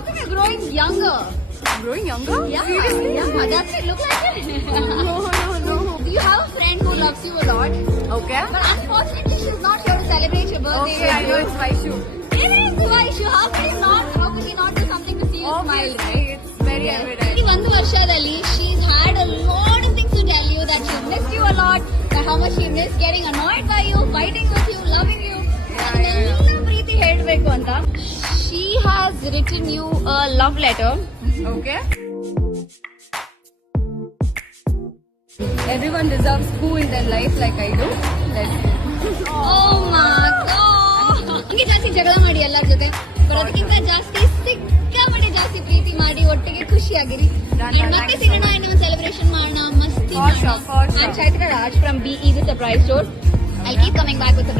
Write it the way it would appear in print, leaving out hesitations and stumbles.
how come you're growing younger? Growing younger? Yeah, Seriously? yeah, that's it. Look like it. No. You have a friend who loves you a lot, Okay. but unfortunately she's not here to celebrate your birthday. Okay, I know it's Vaishu. It is Vaishu. How could he not? How could he not do something to see you smile? Obviously, it's very evident. ಈ ಒಂದು ವರ್ಷದಲ್ಲಿ she's had a lot of things to tell you, that she missed you a lot, that how much she missed getting annoyed by you, fighting with you, loving you. ಅದನ್ನೆಲ್ಲ ಪ್ರೀತಿ ಹೇಳ್ಬೇಕು ಅಂತ. She has written you a love letter. Okay. Everyone deserves who in their life like I do. Let's go. Oh my god. ಹಂಗೆ ಜಾಸ್ತಿ ಜಗಳ ಮಾಡಿ ಎಲ್ಲರ ಜೊತೆ, but ಅದಕ್ಕಿಂತ ಜಾಸ್ತಿ ಸಿಕ್ಕಾಪಟ್ಟೆ ಜಾಸ್ತಿ ಪ್ರೀತಿ ಮಾಡಿ ಒಟ್ಟಿಗೆ ಖುಷಿಯಾಗಿರಿ. Done, And ಮತ್ತೆ thank you so ಸಿಗೋಣ, ಇನ್ನೊಂದು ಸೆಲೆಬ್ರೇಷನ್ ಮಾಡೋಣ, ಮಸ್ತಿ For sure, for sure. I'm Chaitra Raj from BE The Surprise Store. I'll keep coming back with surprise.